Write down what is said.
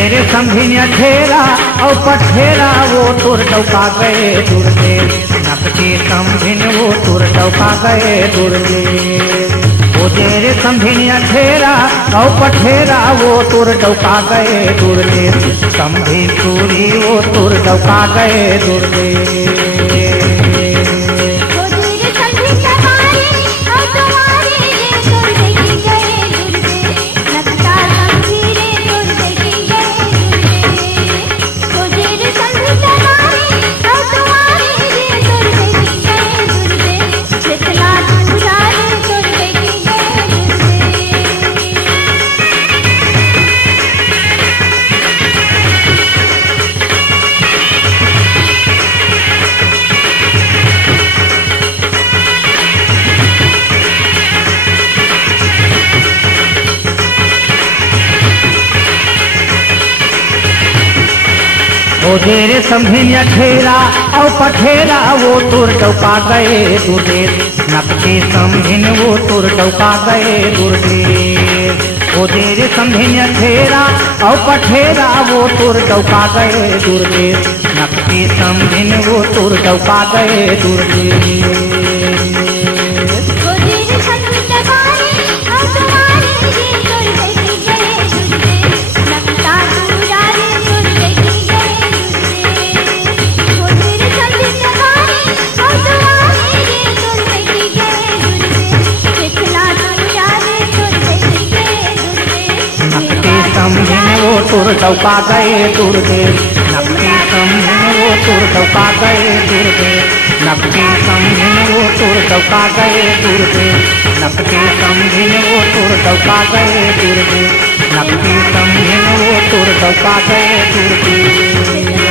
जेरे समझिया ठेरा और पठेरा वो तुर डौका गए दुर्गे नकचे समझिन वो तुर डौका गए दुर्गे ओ जेरे समझिया ठेरा और पठेरा वो तुर डौका गए दुर्गे समझी चूरी वो तुर डौका गए दुर्गे ओ जेरे समझिया ठेरा और पठेरा वो तुर डौका गए दुर्गे नकचे समझिन वो तुर डौका गए दुर्गे ओ जेरे समझिया ठेरा और पठेरा वो तुर डौका गए दुर्गे नकचे समझिन वो तुर डौका गए दुर्गे वो तुर डौका गए दुर्गे नकचे समझिन वो तुर डौका गए दुर्गे नकचे समझिन वो तुर डौका गए दुर्गे नकचे समझिन वो तुर डौका गए दुर्गे नकचे समझिन वो तुर डौका गए दुर्गे।